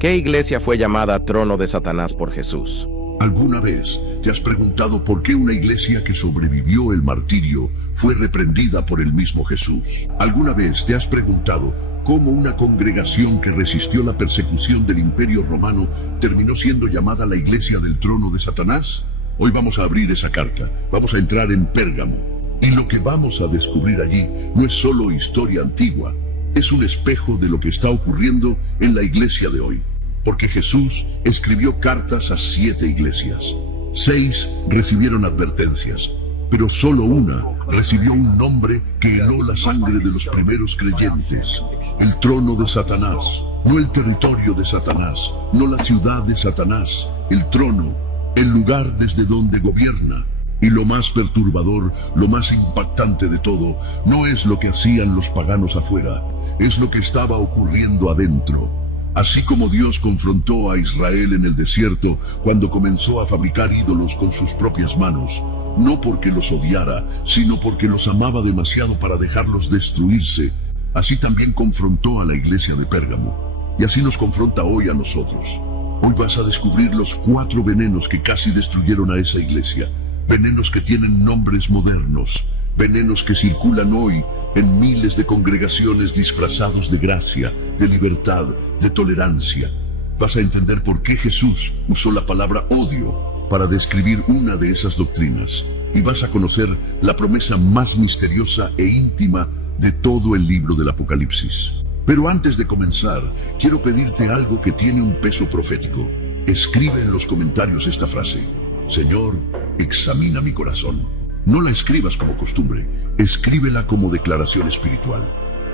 ¿Qué iglesia fue llamada trono de Satanás por Jesús? ¿Alguna vez te has preguntado por qué una iglesia que sobrevivió el martirio fue reprendida por el mismo Jesús? ¿Alguna vez te has preguntado cómo una congregación que resistió la persecución del Imperio Romano terminó siendo llamada la iglesia del trono de Satanás? Hoy vamos a abrir esa carta, vamos a entrar en Pérgamo. Y lo que vamos a descubrir allí no es solo historia antigua, es un espejo de lo que está ocurriendo en la iglesia de hoy. Porque Jesús escribió cartas a 7 iglesias. 6 recibieron advertencias, pero solo una recibió un nombre que heló la sangre de los primeros creyentes. El trono de Satanás, no el territorio de Satanás, no la ciudad de Satanás, el trono, el lugar desde donde gobierna. Y lo más perturbador, lo más impactante de todo, no es lo que hacían los paganos afuera, es lo que estaba ocurriendo adentro. Así como Dios confrontó a Israel en el desierto cuando comenzó a fabricar ídolos con sus propias manos, no porque los odiara, sino porque los amaba demasiado para dejarlos destruirse, así también confrontó a la iglesia de Pérgamo, y así nos confronta hoy a nosotros. Hoy vas a descubrir los 4 venenos que casi destruyeron a esa iglesia, venenos que tienen nombres modernos, venenos que circulan hoy en miles de congregaciones disfrazados de gracia, de libertad, de tolerancia. Vas a entender por qué Jesús usó la palabra odio para describir una de esas doctrinas. Y vas a conocer la promesa más misteriosa e íntima de todo el libro del Apocalipsis. Pero antes de comenzar, quiero pedirte algo que tiene un peso profético. Escribe en los comentarios esta frase: Señor, examina mi corazón. No la escribas como costumbre, escríbela como declaración espiritual,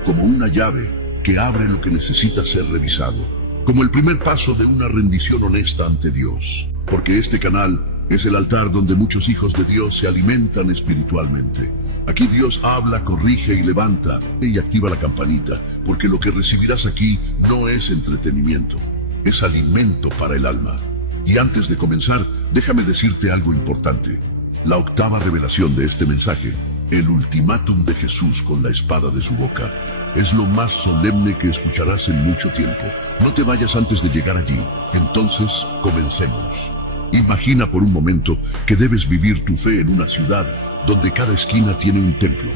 como una llave que abre lo que necesita ser revisado, como el primer paso de una rendición honesta ante Dios, porque este canal es el altar donde muchos hijos de Dios se alimentan espiritualmente. Aquí Dios habla, corrige y levanta, y activa la campanita, porque lo que recibirás aquí no es entretenimiento, es alimento para el alma. Y antes de comenzar, déjame decirte algo importante. La octava revelación de este mensaje, el ultimátum de Jesús con la espada de su boca, es lo más solemne que escucharás en mucho tiempo. No te vayas antes de llegar allí. Entonces, comencemos. Imagina por un momento que debes vivir tu fe en una ciudad donde cada esquina tiene un templo,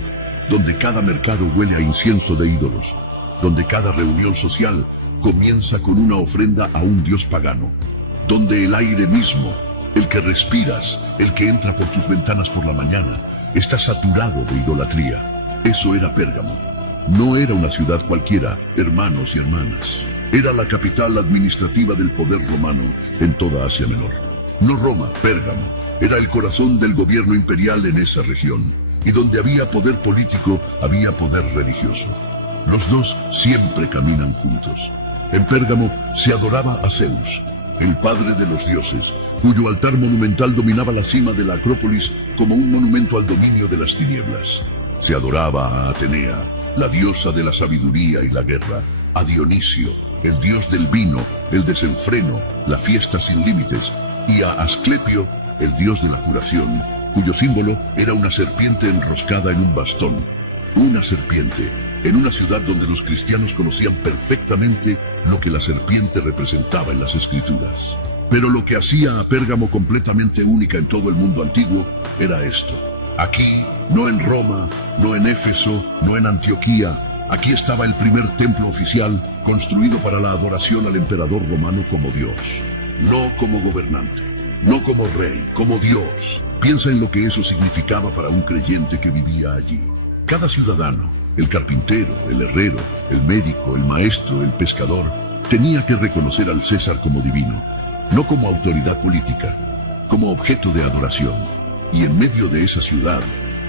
donde cada mercado huele a incienso de ídolos, donde cada reunión social comienza con una ofrenda a un dios pagano, donde el aire mismo, el que respiras, el que entra por tus ventanas por la mañana, está saturado de idolatría. Eso era Pérgamo. No era una ciudad cualquiera, hermanos y hermanas. Era la capital administrativa del poder romano en toda Asia Menor. No Roma, Pérgamo. Era el corazón del gobierno imperial en esa región. Y donde había poder político, había poder religioso. Los dos siempre caminan juntos. En Pérgamo se adoraba a Zeus, el padre de los dioses, cuyo altar monumental dominaba la cima de la Acrópolis como un monumento al dominio de las tinieblas. Se adoraba a Atenea, la diosa de la sabiduría y la guerra, a Dionisio, el dios del vino, el desenfreno, la fiesta sin límites, y a Asclepio, el dios de la curación, cuyo símbolo era una serpiente enroscada en un bastón. Una serpiente, en una ciudad donde los cristianos conocían perfectamente lo que la serpiente representaba en las Escrituras. Pero lo que hacía a Pérgamo completamente única en todo el mundo antiguo era esto. Aquí, no en Roma, no en Éfeso, no en Antioquía, aquí estaba el primer templo oficial construido para la adoración al emperador romano como Dios. No como gobernante, no como rey, como Dios. Piensa en lo que eso significaba para un creyente que vivía allí. Cada ciudadano, el carpintero, el herrero, el médico, el maestro, el pescador, tenía que reconocer al César como divino, no como autoridad política, como objeto de adoración. Y en medio de esa ciudad,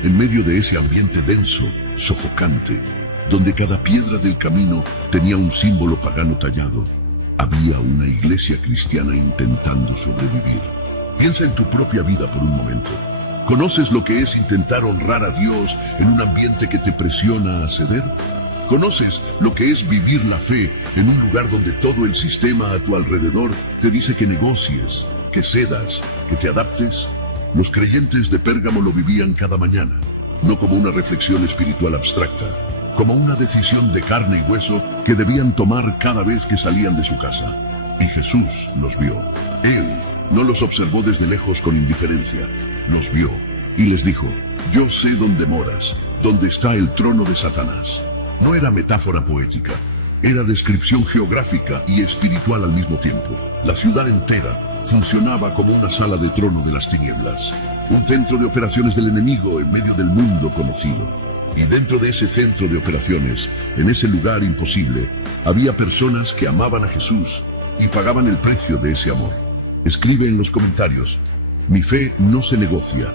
en medio de ese ambiente denso, sofocante, donde cada piedra del camino tenía un símbolo pagano tallado, había una iglesia cristiana intentando sobrevivir. Piensa en tu propia vida por un momento. ¿Conoces lo que es intentar honrar a Dios en un ambiente que te presiona a ceder? ¿Conoces lo que es vivir la fe en un lugar donde todo el sistema a tu alrededor te dice que negocies, que cedas, que te adaptes? Los creyentes de Pérgamo lo vivían cada mañana, no como una reflexión espiritual abstracta, como una decisión de carne y hueso que debían tomar cada vez que salían de su casa. Y Jesús los vio. Él no los observó desde lejos con indiferencia, los vio y les dijo: yo sé dónde moras, dónde está el trono de Satanás. No era metáfora poética, era descripción geográfica y espiritual al mismo tiempo. La ciudad entera funcionaba como una sala de trono de las tinieblas, un centro de operaciones del enemigo en medio del mundo conocido. Y dentro de ese centro de operaciones, en ese lugar imposible, había personas que amaban a Jesús y pagaban el precio de ese amor. Escribe en los comentarios: mi fe no se negocia.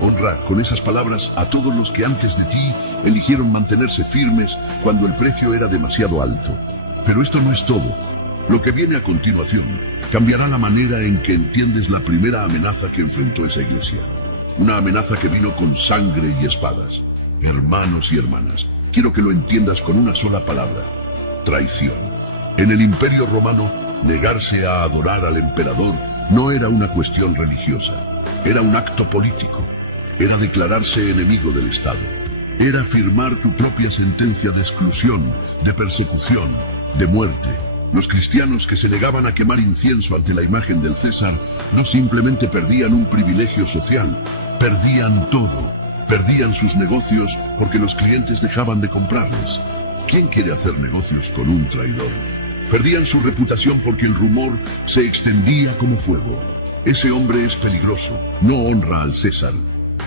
Honra con esas palabras a todos los que antes de ti eligieron mantenerse firmes cuando el precio era demasiado alto. Pero esto no es todo. Lo que viene a continuación cambiará la manera en que entiendes la primera amenaza que enfrentó esa iglesia. Una amenaza que vino con sangre y espadas. Hermanos y hermanas, quiero que lo entiendas con una sola palabra: traición. En el Imperio Romano, negarse a adorar al emperador no era una cuestión religiosa, era un acto político. Era declararse enemigo del Estado. Era firmar tu propia sentencia de exclusión, de persecución, de muerte. Los cristianos que se negaban a quemar incienso ante la imagen del César no simplemente perdían un privilegio social, perdían todo. Perdían sus negocios porque los clientes dejaban de comprarles. ¿Quién quiere hacer negocios con un traidor? Perdían su reputación porque el rumor se extendía como fuego: ese hombre es peligroso, no honra al César.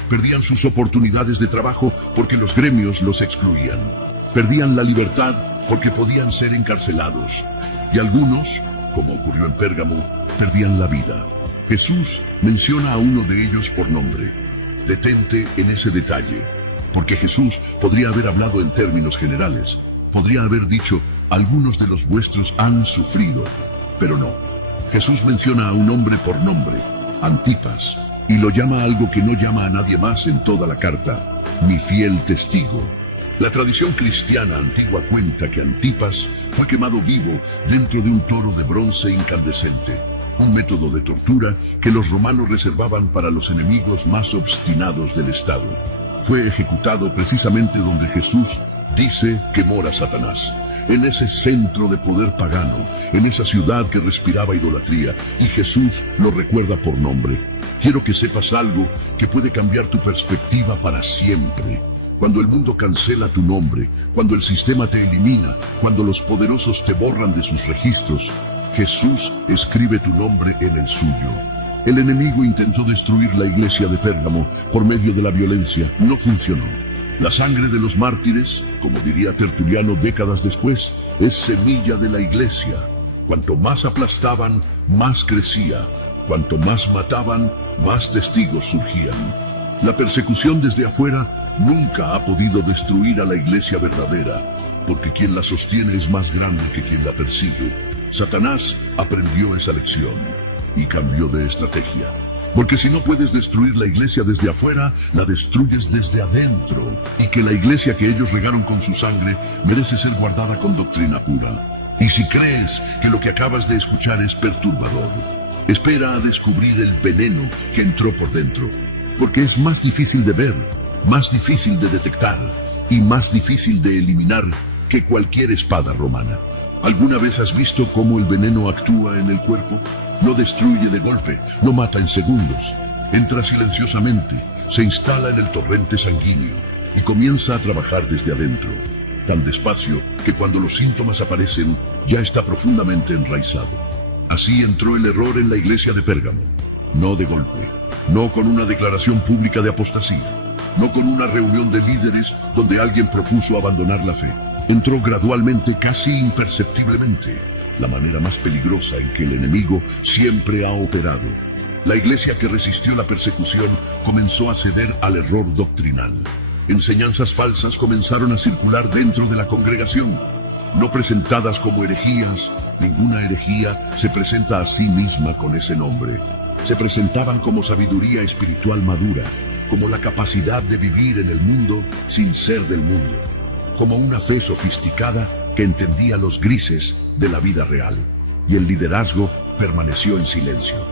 Perdían sus oportunidades de trabajo porque los gremios los excluían. Perdían la libertad porque podían ser encarcelados. Y algunos, como ocurrió en Pérgamo, perdían la vida. Jesús menciona a uno de ellos por nombre. Detente en ese detalle, porque Jesús podría haber hablado en términos generales. Podría haber dicho: algunos de los vuestros han sufrido. Pero no. Jesús menciona a un hombre por nombre: Antipas. Y lo llama algo que no llama a nadie más en toda la carta: mi fiel testigo. La tradición cristiana antigua cuenta que Antipas fue quemado vivo dentro de un toro de bronce incandescente, un método de tortura que los romanos reservaban para los enemigos más obstinados del Estado. Fue ejecutado precisamente donde Jesús dice que mora Satanás, en ese centro de poder pagano, en esa ciudad que respiraba idolatría, y Jesús lo recuerda por nombre. Quiero que sepas algo que puede cambiar tu perspectiva para siempre. Cuando el mundo cancela tu nombre, cuando el sistema te elimina, cuando los poderosos te borran de sus registros, Jesús escribe tu nombre en el suyo. El enemigo intentó destruir la iglesia de Pérgamo por medio de la violencia. No funcionó. La sangre de los mártires, como diría Tertuliano décadas después, es semilla de la iglesia. Cuanto más aplastaban, más crecía. Cuanto más mataban, más testigos surgían. La persecución desde afuera nunca ha podido destruir a la iglesia verdadera, porque quien la sostiene es más grande que quien la persigue. Satanás aprendió esa lección y cambió de estrategia. Porque si no puedes destruir la iglesia desde afuera, la destruyes desde adentro. Y que la iglesia que ellos regaron con su sangre merece ser guardada con doctrina pura. Y si crees que lo que acabas de escuchar es perturbador, espera a descubrir el veneno que entró por dentro. Porque es más difícil de ver, más difícil de detectar y más difícil de eliminar que cualquier espada romana. ¿Alguna vez has visto cómo el veneno actúa en el cuerpo? No destruye de golpe, no mata en segundos. Entra silenciosamente, se instala en el torrente sanguíneo y comienza a trabajar desde adentro. Tan despacio que cuando los síntomas aparecen, ya está profundamente enraizado. Así entró el error en la iglesia de Pérgamo. No de golpe, no con una declaración pública de apostasía, no con una reunión de líderes donde alguien propuso abandonar la fe. Entró gradualmente, casi imperceptiblemente, la manera más peligrosa en que el enemigo siempre ha operado. La iglesia que resistió la persecución comenzó a ceder al error doctrinal. Enseñanzas falsas comenzaron a circular dentro de la congregación. No presentadas como herejías, ninguna herejía se presenta a sí misma con ese nombre. Se presentaban como sabiduría espiritual madura, como la capacidad de vivir en el mundo sin ser del mundo, como una fe sofisticada que entendía los grises de la vida real. Y el liderazgo permaneció en silencio,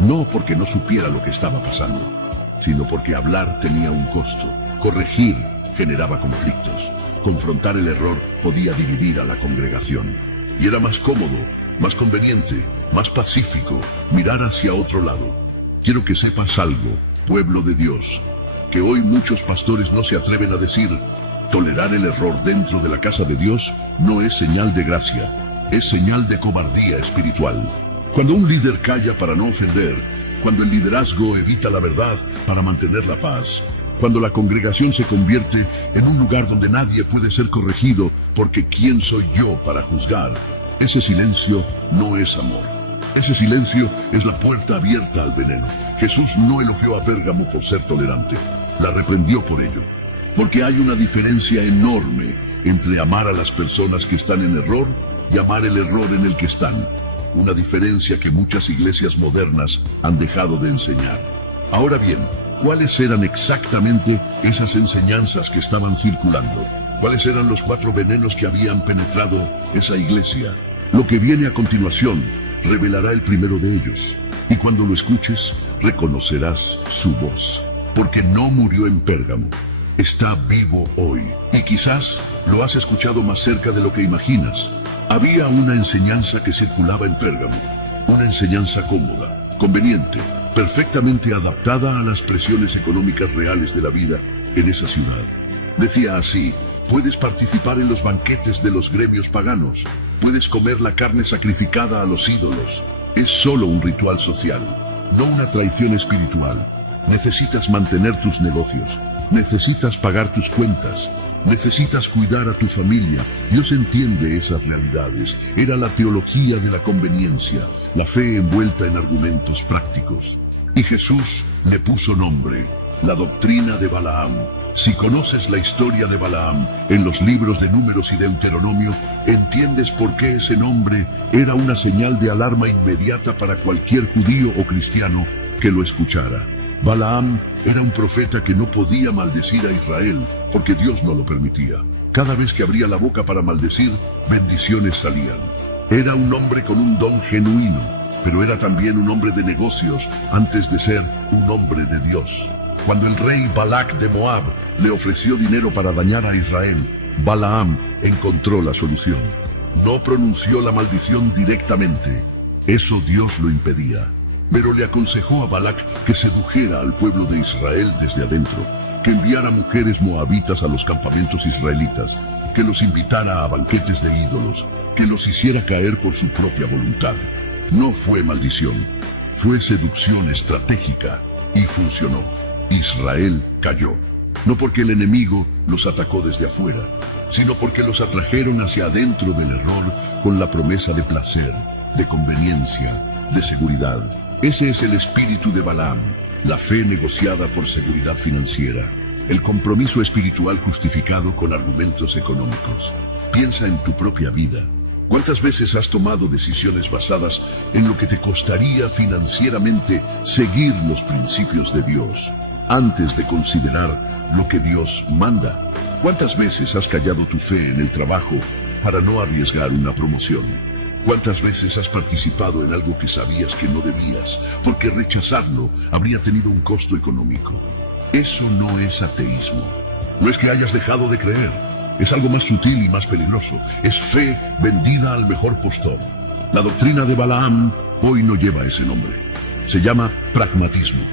no porque no supiera lo que estaba pasando, sino porque hablar tenía un costo, corregir generaba conflictos, confrontar el error podía dividir a la congregación. Y era más cómodo más conveniente, más pacífico, mirar hacia otro lado. Quiero que sepas algo, pueblo de Dios, que hoy muchos pastores no se atreven a decir: tolerar el error dentro de la casa de Dios no es señal de gracia, es señal de cobardía espiritual. Cuando un líder calla para no ofender, cuando el liderazgo evita la verdad para mantener la paz, cuando la congregación se convierte en un lugar donde nadie puede ser corregido porque ¿quién soy yo para juzgar? Ese silencio no es amor. Ese silencio es la puerta abierta al veneno. Jesús no elogió a Pérgamo por ser tolerante, la reprendió por ello. Porque hay una diferencia enorme entre amar a las personas que están en error y amar el error en el que están. Una diferencia que muchas iglesias modernas han dejado de enseñar. Ahora bien, ¿cuáles eran exactamente esas enseñanzas que estaban circulando? ¿Cuáles eran los 4 venenos que habían penetrado esa iglesia? Lo que viene a continuación revelará el primero de ellos. Y cuando lo escuches, reconocerás su voz. Porque no murió en Pérgamo. Está vivo hoy. Y quizás lo has escuchado más cerca de lo que imaginas. Había una enseñanza que circulaba en Pérgamo. Una enseñanza cómoda, conveniente, perfectamente adaptada a las presiones económicas reales de la vida en esa ciudad. Decía así: puedes participar en los banquetes de los gremios paganos, puedes comer la carne sacrificada a los ídolos. Es solo un ritual social, no una traición espiritual. Necesitas mantener tus negocios, necesitas pagar tus cuentas, necesitas cuidar a tu familia. Dios entiende esas realidades. Era la teología de la conveniencia, la fe envuelta en argumentos prácticos. Y Jesús le puso nombre: la doctrina de Balaam. Si conoces la historia de Balaam en los libros de Números y Deuteronomio, entiendes por qué ese nombre era una señal de alarma inmediata para cualquier judío o cristiano que lo escuchara. Balaam era un profeta que no podía maldecir a Israel porque Dios no lo permitía. Cada vez que abría la boca para maldecir, bendiciones salían. Era un hombre con un don genuino, pero era también un hombre de negocios antes de ser un hombre de Dios. Cuando el rey Balac de Moab le ofreció dinero para dañar a Israel, Balaam encontró la solución. No pronunció la maldición directamente. Eso Dios lo impedía. Pero le aconsejó a Balac que sedujera al pueblo de Israel desde adentro, que enviara mujeres moabitas a los campamentos israelitas, que los invitara a banquetes de ídolos, que los hiciera caer por su propia voluntad. No fue maldición, fue seducción estratégica y funcionó. Israel cayó, no porque el enemigo los atacó desde afuera, sino porque los atrajeron hacia adentro del error con la promesa de placer, de conveniencia, de seguridad. Ese es el espíritu de Balaam, la fe negociada por seguridad financiera, el compromiso espiritual justificado con argumentos económicos. Piensa en tu propia vida. ¿Cuántas veces has tomado decisiones basadas en lo que te costaría financieramente seguir los principios de Dios, antes de considerar lo que Dios manda? ¿Cuántas veces has callado tu fe en el trabajo para no arriesgar una promoción? ¿Cuántas veces has participado en algo que sabías que no debías, porque rechazarlo habría tenido un costo económico? Eso no es ateísmo. No es que hayas dejado de creer. Es algo más sutil y más peligroso. Es fe vendida al mejor postor. La doctrina de Balaam hoy no lleva ese nombre. Se llama pragmatismo.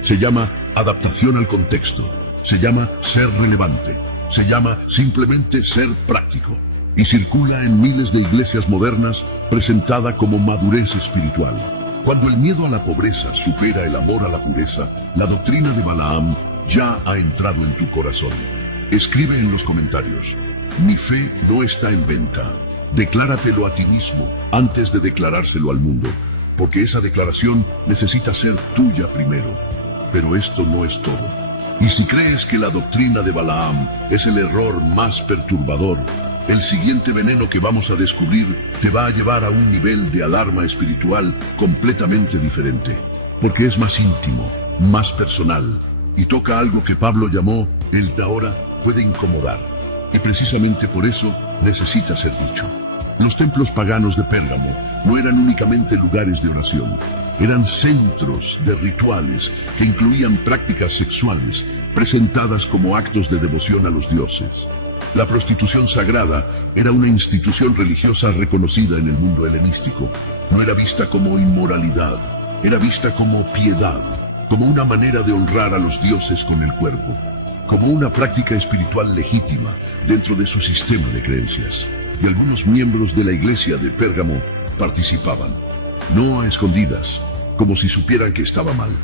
Se llama adaptación al contexto. Se llama ser relevante. Se llama simplemente ser práctico. Y circula en miles de iglesias modernas presentada como madurez espiritual. Cuando el miedo a la pobreza supera el amor a la pureza, la doctrina de Balaam ya ha entrado en tu corazón. Escribe en los comentarios: mi fe no está en venta. Decláratelo a ti mismo antes de declarárselo al mundo, porque esa declaración necesita ser tuya primero. Pero esto no es todo. Y si crees que la doctrina de Balaam es el error más perturbador, el siguiente veneno que vamos a descubrir te va a llevar a un nivel de alarma espiritual completamente diferente, porque es más íntimo, más personal, y toca algo que Pablo llamó el que ahora puede incomodar. Y precisamente por eso necesita ser dicho. Los templos paganos de Pérgamo no eran únicamente lugares de oración, eran centros de rituales que incluían prácticas sexuales presentadas como actos de devoción a los dioses. La prostitución sagrada era una institución religiosa reconocida en el mundo helenístico. No era vista como inmoralidad, era vista como piedad, como una manera de honrar a los dioses con el cuerpo, como una práctica espiritual legítima dentro de su sistema de creencias. Y algunos miembros de la iglesia de Pérgamo participaban, no a escondidas, como si supieran que estaba mal.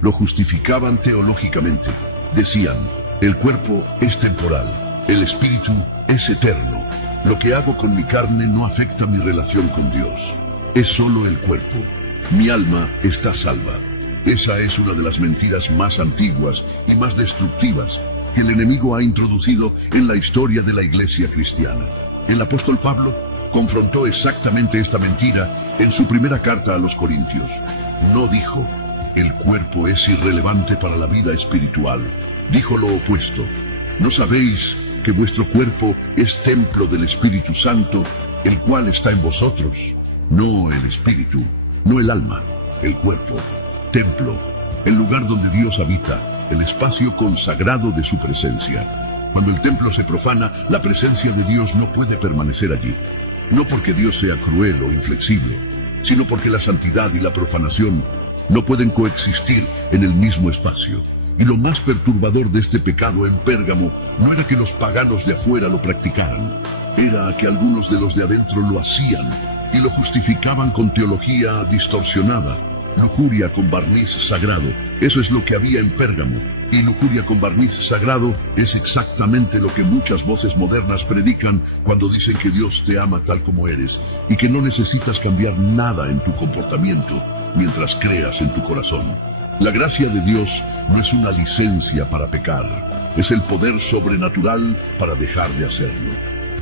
Lo justificaban teológicamente. Decían, el cuerpo es temporal. El espíritu es eterno. Lo que hago con mi carne no afecta mi relación con Dios. Es solo el cuerpo. Mi alma está salva. Esa es una de las mentiras más antiguas y más destructivas que el enemigo ha introducido en la historia de la iglesia cristiana. El apóstol Pablo confrontó exactamente esta mentira en su primera carta a los Corintios. No dijo, el cuerpo es irrelevante para la vida espiritual. Dijo lo opuesto. ¿No sabéis que vuestro cuerpo es templo del Espíritu Santo, el cual está en vosotros? No el espíritu, no el alma, el cuerpo. Templo, el lugar donde Dios habita, el espacio consagrado de su presencia. Cuando el templo se profana, la presencia de Dios no puede permanecer allí. No porque Dios sea cruel o inflexible, sino porque la santidad y la profanación no pueden coexistir en el mismo espacio. Y lo más perturbador de este pecado en Pérgamo no era que los paganos de afuera lo practicaran, era que algunos de los de adentro lo hacían y lo justificaban con teología distorsionada, lujuria con barniz sagrado. Eso es lo que había en Pérgamo, y lujuria con barniz sagrado es exactamente lo que muchas voces modernas predican cuando dicen que Dios te ama tal como eres y que no necesitas cambiar nada en tu comportamiento mientras creas en tu corazón. La gracia de Dios no es una licencia para pecar, es el poder sobrenatural para dejar de hacerlo.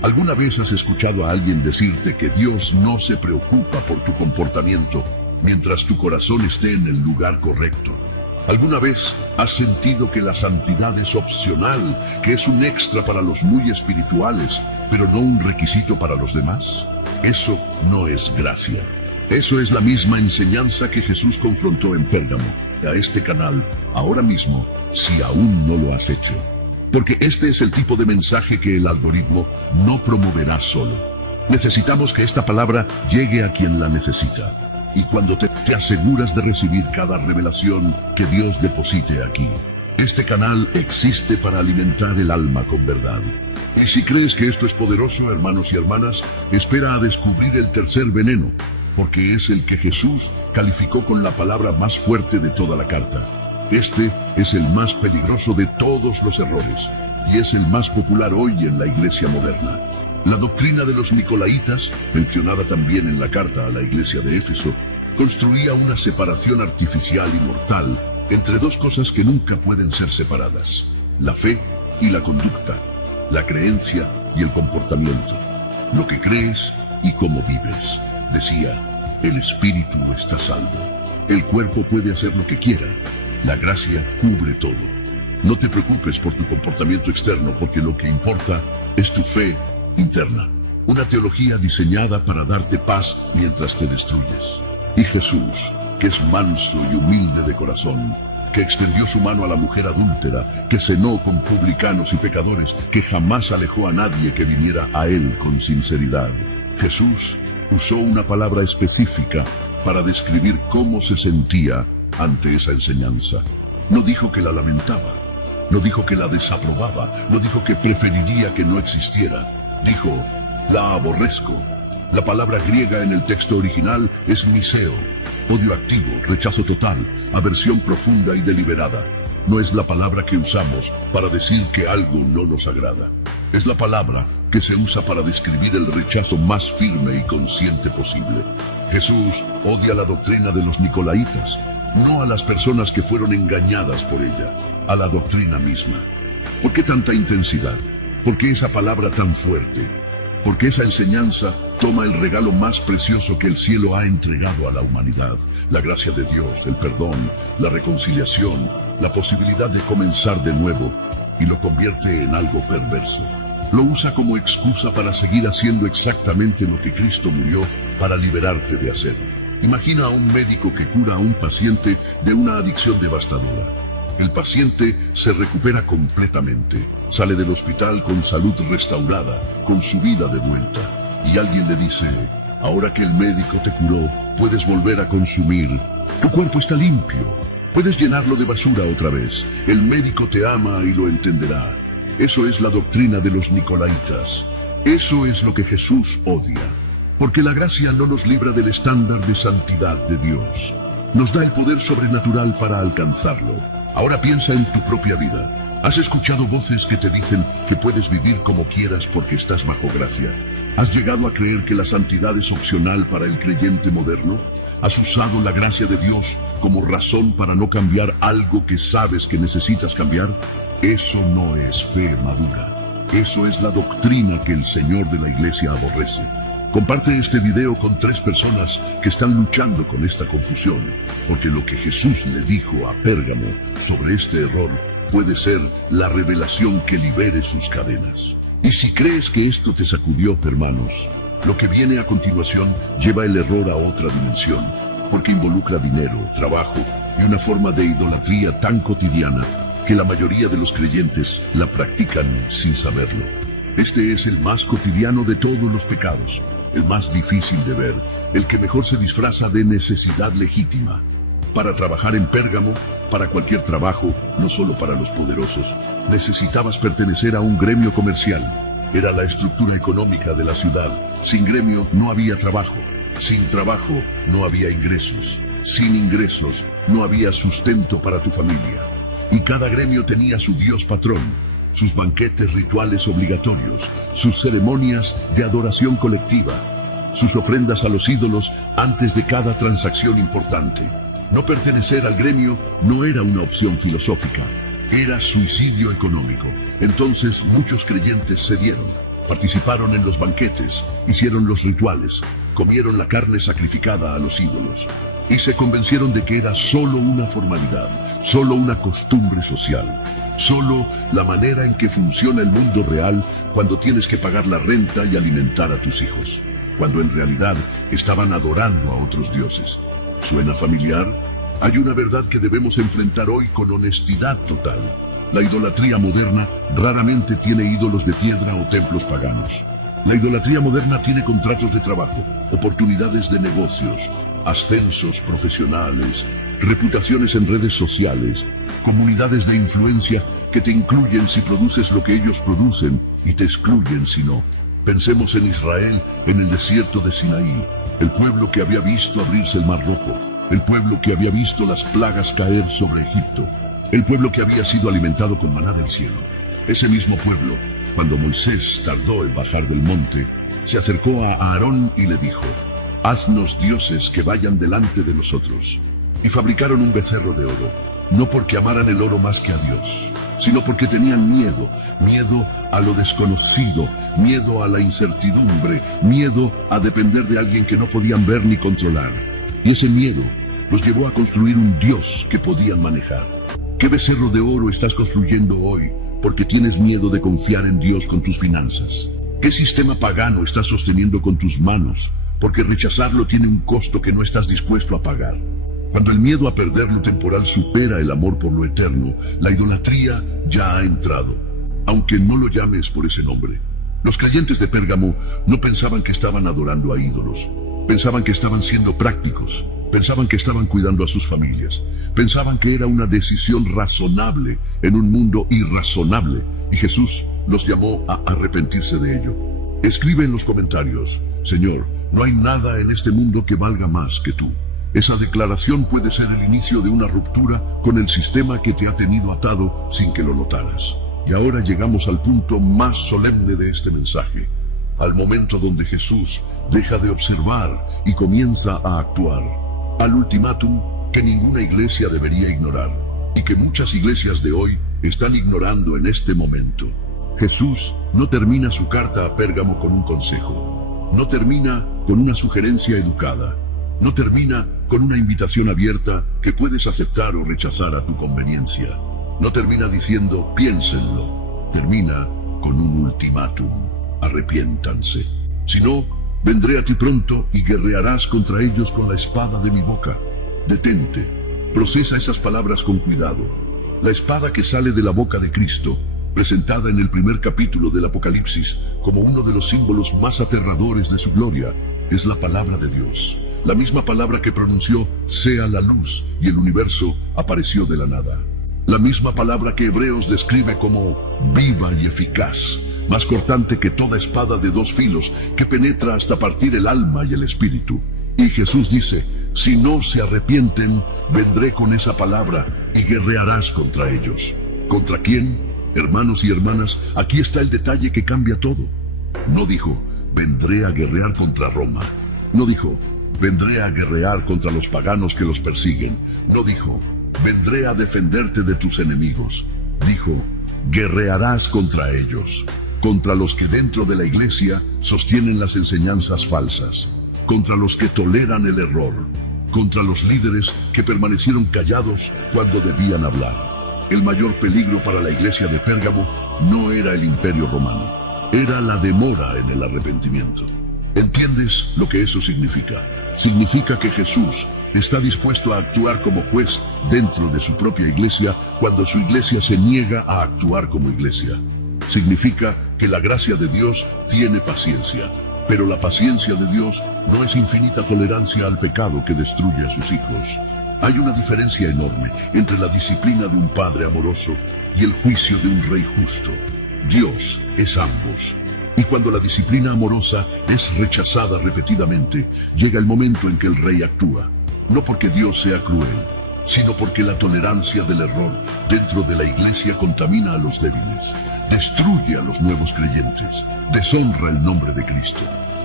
¿Alguna vez has escuchado a alguien decirte que Dios no se preocupa por tu comportamiento mientras tu corazón esté en el lugar correcto? ¿Alguna vez has sentido que la santidad es opcional, que es un extra para los muy espirituales, pero no un requisito para los demás? Eso no es gracia. Eso es la misma enseñanza que Jesús confrontó en Pérgamo. A este canal, ahora mismo, si aún no lo has hecho. Porque este es el tipo de mensaje que el algoritmo no promoverá solo. Necesitamos que esta palabra llegue a quien la necesita. Y cuando te aseguras de recibir cada revelación que Dios deposite aquí. Este canal existe para alimentar el alma con verdad. Y si crees que esto es poderoso, hermanos y hermanas, espera a descubrir el tercer veneno, porque es el que Jesús calificó con la palabra más fuerte de toda la carta. Este es el más peligroso de todos los errores, y es el más popular hoy en la iglesia moderna. La doctrina de los Nicolaitas, mencionada también en la carta a la iglesia de Éfeso, construía una separación artificial y mortal entre dos cosas que nunca pueden ser separadas: la fe y la conducta, la creencia y el comportamiento, lo que crees y cómo vives. Decía, el espíritu está salvo, el cuerpo puede hacer lo que quiera, la gracia cubre todo. No te preocupes por tu comportamiento externo, porque lo que importa es tu fe interna, una teología diseñada para darte paz mientras te destruyes. Y Jesús, que es manso y humilde de corazón, que extendió su mano a la mujer adúltera, que cenó con publicanos y pecadores, que jamás alejó a nadie que viniera a él con sinceridad. Jesús usó una palabra específica para describir cómo se sentía ante esa enseñanza. No dijo que la lamentaba, no dijo que la desaprobaba, no dijo que preferiría que no existiera. Dijo, la aborrezco. La palabra griega en el texto original es miseo, odio activo, rechazo total, aversión profunda y deliberada. No es la palabra que usamos para decir que algo no nos agrada. Es la palabra que se usa para describir el rechazo más firme y consciente posible. Jesús odia la doctrina de los Nicolaitas, no a las personas que fueron engañadas por ella, a la doctrina misma. ¿Por qué tanta intensidad? ¿Por qué esa palabra tan fuerte? Porque esa enseñanza toma el regalo más precioso que el cielo ha entregado a la humanidad, la gracia de Dios, el perdón, la reconciliación, la posibilidad de comenzar de nuevo, y lo convierte en algo perverso. Lo usa como excusa para seguir haciendo exactamente lo que Cristo murió para liberarte de hacer. Imagina a un médico que cura a un paciente de una adicción devastadora. El paciente se recupera completamente, sale del hospital con salud restaurada, con su vida de vuelta. Y alguien le dice, ahora que el médico te curó, puedes volver a consumir. Tu cuerpo está limpio. Puedes llenarlo de basura otra vez. El médico te ama y lo entenderá. Eso es la doctrina de los nicolaitas. Eso es lo que Jesús odia. Porque la gracia no nos libra del estándar de santidad de Dios. Nos da el poder sobrenatural para alcanzarlo. Ahora piensa en tu propia vida. ¿Has escuchado voces que te dicen que puedes vivir como quieras porque estás bajo gracia? ¿Has llegado a creer que la santidad es opcional para el creyente moderno? ¿Has usado la gracia de Dios como razón para no cambiar algo que sabes que necesitas cambiar? Eso no es fe madura. Eso es la doctrina que el Señor de la Iglesia aborrece. Comparte este video con 3 personas que están luchando con esta confusión, porque lo que Jesús le dijo a Pérgamo sobre este error puede ser la revelación que libere sus cadenas. Y si crees que esto te sacudió, hermanos, lo que viene a continuación lleva el error a otra dimensión, porque involucra dinero, trabajo y una forma de idolatría tan cotidiana que la mayoría de los creyentes la practican sin saberlo. Este es el más cotidiano de todos los pecados, el más difícil de ver, el que mejor se disfraza de necesidad legítima. Para trabajar en Pérgamo, para cualquier trabajo, no solo para los poderosos, necesitabas pertenecer a un gremio comercial. Era la estructura económica de la ciudad. Sin gremio no había trabajo. Sin trabajo no había ingresos. Sin ingresos no había sustento para tu familia. Y cada gremio tenía su dios patrón, sus banquetes rituales obligatorios, sus ceremonias de adoración colectiva, sus ofrendas a los ídolos antes de cada transacción importante. No pertenecer al gremio no era una opción filosófica, era suicidio económico. Entonces muchos creyentes cedieron, participaron en los banquetes, hicieron los rituales, comieron la carne sacrificada a los ídolos y se convencieron de que era solo una formalidad, solo una costumbre social. Solo la manera en que funciona el mundo real cuando tienes que pagar la renta y alimentar a tus hijos, cuando en realidad estaban adorando a otros dioses. ¿Suena familiar? Hay una verdad que debemos enfrentar hoy con honestidad total. La idolatría moderna raramente tiene ídolos de piedra o templos paganos. La idolatría moderna tiene contratos de trabajo, oportunidades de negocios, ascensos profesionales, reputaciones en redes sociales, comunidades de influencia que te incluyen si produces lo que ellos producen y te excluyen si no. Pensemos en Israel en el desierto de Sinaí, el pueblo que había visto abrirse el Mar Rojo, el pueblo que había visto las plagas caer sobre Egipto, el pueblo que había sido alimentado con maná del cielo. Ese mismo pueblo, cuando Moisés tardó en bajar del monte, se acercó a Aarón y le dijo: «Haznos dioses que vayan delante de nosotros». Y fabricaron un becerro de oro, no porque amaran el oro más que a Dios, sino porque tenían miedo a lo desconocido, miedo a la incertidumbre, miedo a depender de alguien que no podían ver ni controlar. Y ese miedo los llevó a construir un Dios que podían manejar. ¿Qué becerro de oro estás construyendo hoy porque tienes miedo de confiar en Dios con tus finanzas? ¿Qué sistema pagano estás sosteniendo con tus manos porque rechazarlo tiene un costo que no estás dispuesto a pagar? Cuando el miedo a perder lo temporal supera el amor por lo eterno, la idolatría ya ha entrado, aunque no lo llames por ese nombre. Los creyentes de Pérgamo no pensaban que estaban adorando a ídolos, pensaban que estaban siendo prácticos, pensaban que estaban cuidando a sus familias, pensaban que era una decisión razonable en un mundo irrazonable, y Jesús los llamó a arrepentirse de ello. Escribe en los comentarios: Señor, no hay nada en este mundo que valga más que tú. Esa declaración puede ser el inicio de una ruptura con el sistema que te ha tenido atado sin que lo notaras. Y ahora llegamos al punto más solemne de este mensaje, al momento donde Jesús deja de observar y comienza a actuar, al ultimátum que ninguna iglesia debería ignorar y que muchas iglesias de hoy están ignorando en este momento. Jesús no termina su carta a Pérgamo con un consejo, no termina con una sugerencia educada, no termina con una invitación abierta que puedes aceptar o rechazar a tu conveniencia. No termina diciendo piénsenlo. Termina con un ultimátum: arrepiéntanse. Si no, vendré a ti pronto y guerrearás contra ellos con la espada de mi boca. Detente. Procesa esas palabras con cuidado. La espada que sale de la boca de Cristo, presentada en el primer capítulo del Apocalipsis como uno de los símbolos más aterradores de su gloria, es la palabra de Dios. La misma palabra que pronunció "sea la luz" y el universo apareció de la nada. La misma palabra que Hebreos describe como viva y eficaz, más cortante que toda espada de dos filos, que penetra hasta partir el alma y el espíritu. Y Jesús dice: si no se arrepienten, vendré con esa palabra y guerrearás contra ellos. ¿Contra quién? Hermanos y hermanas, aquí está el detalle que cambia todo. No dijo: vendré a guerrear contra Roma. No dijo: vendré a guerrear contra los paganos que los persiguen. No dijo: vendré a defenderte de tus enemigos. Dijo: guerrearás contra ellos, contra los que dentro de la iglesia sostienen las enseñanzas falsas, contra los que toleran el error, contra los líderes que permanecieron callados cuando debían hablar. El mayor peligro para la iglesia de Pérgamo no era el imperio romano, era la demora en el arrepentimiento. ¿Entiendes lo que eso significa? Significa que Jesús está dispuesto a actuar como juez dentro de su propia iglesia cuando su iglesia se niega a actuar como iglesia. Significa que la gracia de Dios tiene paciencia, pero la paciencia de Dios no es infinita tolerancia al pecado que destruye a sus hijos. Hay una diferencia enorme entre la disciplina de un padre amoroso y el juicio de un rey justo. Dios es ambos. Y cuando la disciplina amorosa es rechazada repetidamente, llega el momento en que el rey actúa. No porque Dios sea cruel, sino porque la tolerancia del error dentro de la iglesia contamina a los débiles, destruye a los nuevos creyentes, deshonra el nombre de Cristo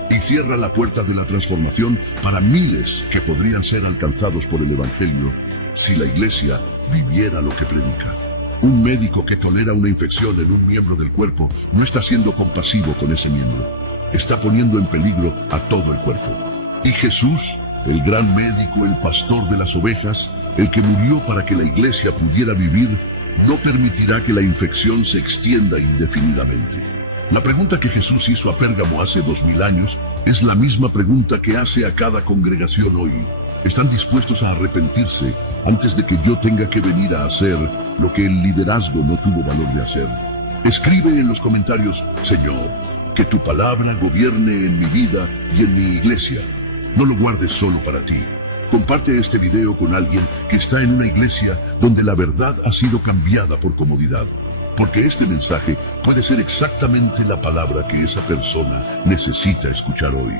y cierra la puerta de la transformación para miles que podrían ser alcanzados por el Evangelio si la iglesia viviera lo que predica. Un médico que tolera una infección en un miembro del cuerpo no está siendo compasivo con ese miembro, está poniendo en peligro a todo el cuerpo. Y Jesús, el gran médico, el pastor de las ovejas, el que murió para que la iglesia pudiera vivir, no permitirá que la infección se extienda indefinidamente. La pregunta que Jesús hizo a Pérgamo hace 2000 años es la misma pregunta que hace a cada congregación hoy. ¿Están dispuestos a arrepentirse antes de que yo tenga que venir a hacer lo que el liderazgo no tuvo valor de hacer? Escribe en los comentarios: Señor, que tu palabra gobierne en mi vida y en mi iglesia. No lo guardes solo para ti. Comparte este video con alguien que está en una iglesia donde la verdad ha sido cambiada por comodidad, porque este mensaje puede ser exactamente la palabra que esa persona necesita escuchar hoy.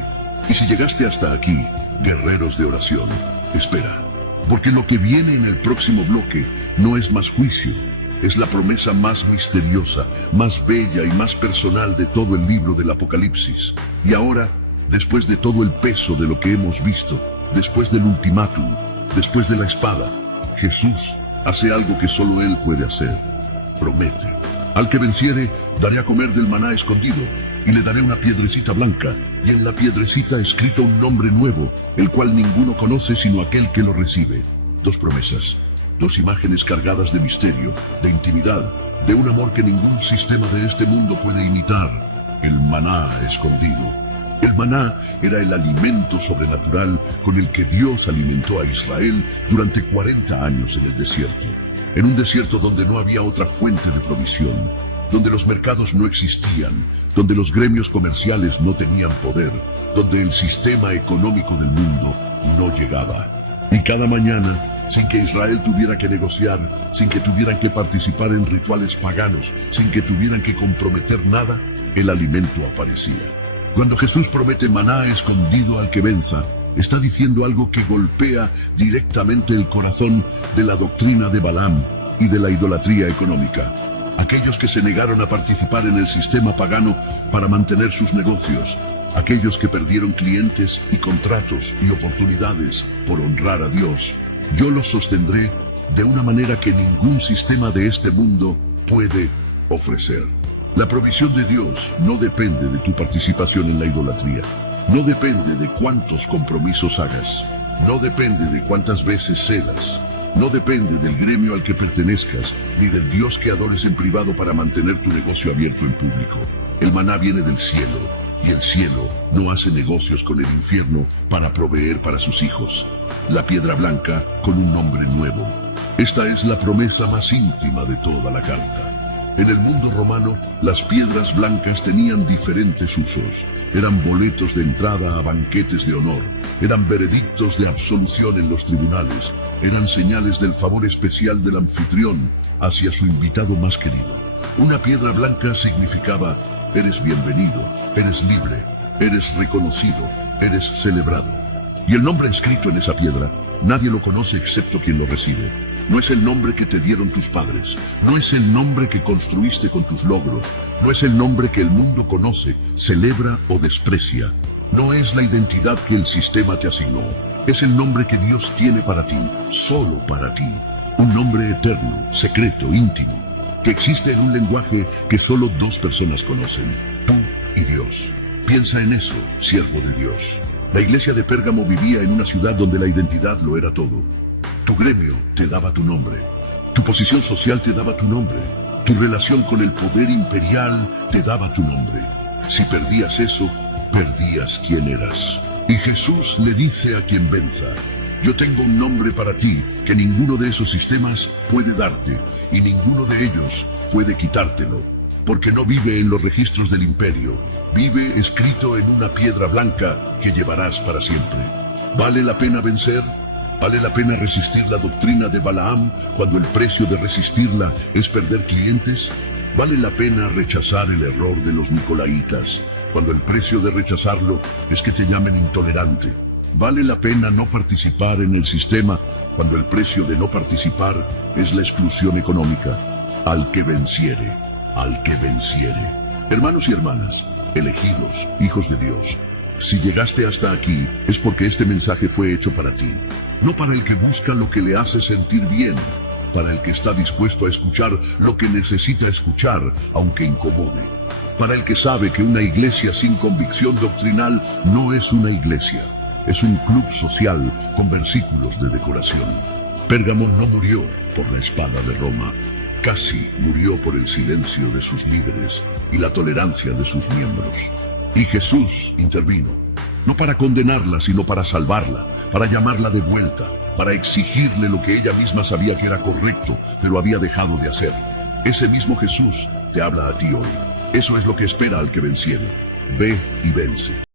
Y si llegaste hasta aquí, guerreros de oración, espera, porque lo que viene en el próximo bloque no es más juicio, es la promesa más misteriosa, más bella y más personal de todo el libro del Apocalipsis. Y ahora, después de todo el peso de lo que hemos visto, después del ultimátum, después de la espada, Jesús hace algo que solo Él puede hacer. Promete: al que venciere, daré a comer del maná escondido, y le daré una piedrecita blanca, y en la piedrecita escrito un nombre nuevo, el cual ninguno conoce sino aquel que lo recibe. Dos promesas, dos imágenes cargadas de misterio, de intimidad, de un amor que ningún sistema de este mundo puede imitar: el maná escondido. El maná era el alimento sobrenatural con el que Dios alimentó a Israel durante 40 años en el desierto. En un desierto donde no había otra fuente de provisión, donde los mercados no existían, donde los gremios comerciales no tenían poder, donde el sistema económico del mundo no llegaba. Y cada mañana, sin que Israel tuviera que negociar, sin que tuvieran que participar en rituales paganos, sin que tuvieran que comprometer nada, el alimento aparecía. Cuando Jesús promete maná escondido al que venza, está diciendo algo que golpea directamente el corazón de la doctrina de Balaam y de la idolatría económica. Aquellos que se negaron a participar en el sistema pagano para mantener sus negocios, aquellos que perdieron clientes y contratos y oportunidades por honrar a Dios. Yo los sostendré de una manera que ningún sistema de este mundo puede ofrecer. La provisión de Dios no depende de tu participación en la idolatría, no depende de cuántos compromisos hagas, no depende de cuántas veces cedas, no depende del gremio al que pertenezcas, ni del Dios que adores en privado para mantener tu negocio abierto en público. El maná viene del cielo, y el cielo no hace negocios con el infierno para proveer para sus hijos. La piedra blanca con un nombre nuevo. Esta es la promesa más íntima de toda la carta. En el mundo romano, las piedras blancas tenían diferentes usos. Eran boletos de entrada a banquetes de honor, eran veredictos de absolución en los tribunales, eran señales del favor especial del anfitrión hacia su invitado más querido. Una piedra blanca significaba: eres bienvenido, eres libre, eres reconocido, eres celebrado. Y el nombre escrito en esa piedra, nadie lo conoce excepto quien lo recibe. No es el nombre que te dieron tus padres, no es el nombre que construiste con tus logros, no es el nombre que el mundo conoce, celebra o desprecia. No es la identidad que el sistema te asignó, es el nombre que Dios tiene para ti, solo para ti. Un nombre eterno, secreto, íntimo, que existe en un lenguaje que solo dos personas conocen, tú y Dios. Piensa en eso, siervo de Dios. La iglesia de Pérgamo vivía en una ciudad donde la identidad lo era todo. Tu gremio te daba tu nombre, tu posición social te daba tu nombre, tu relación con el poder imperial te daba tu nombre. Si perdías eso, perdías quién eras. Y Jesús le dice a quien venza: yo tengo un nombre para ti que ninguno de esos sistemas puede darte y ninguno de ellos puede quitártelo, porque no vive en los registros del imperio, vive escrito en una piedra blanca que llevarás para siempre. ¿Vale la pena vencer? ¿Vale la pena resistir la doctrina de Balaam cuando el precio de resistirla es perder clientes? ¿Vale la pena rechazar el error de los nicolaitas cuando el precio de rechazarlo es que te llamen intolerante? ¿Vale la pena no participar en el sistema cuando el precio de no participar es la exclusión económica? Al que venciere, al que venciere. Hermanos y hermanas, elegidos, hijos de Dios, si llegaste hasta aquí es porque este mensaje fue hecho para ti, no para el que busca lo que le hace sentir bien, para el que está dispuesto a escuchar lo que necesita escuchar, aunque incomode, para el que sabe que una iglesia sin convicción doctrinal no es una iglesia, es un club social con versículos de decoración. Pérgamo no murió por la espada de Roma, casi murió por el silencio de sus líderes y la tolerancia de sus miembros. Y Jesús intervino, no para condenarla, sino para salvarla, para llamarla de vuelta, para exigirle lo que ella misma sabía que era correcto, pero había dejado de hacer. Ese mismo Jesús te habla a ti hoy. Eso es lo que espera al que venciere. Ve y vence.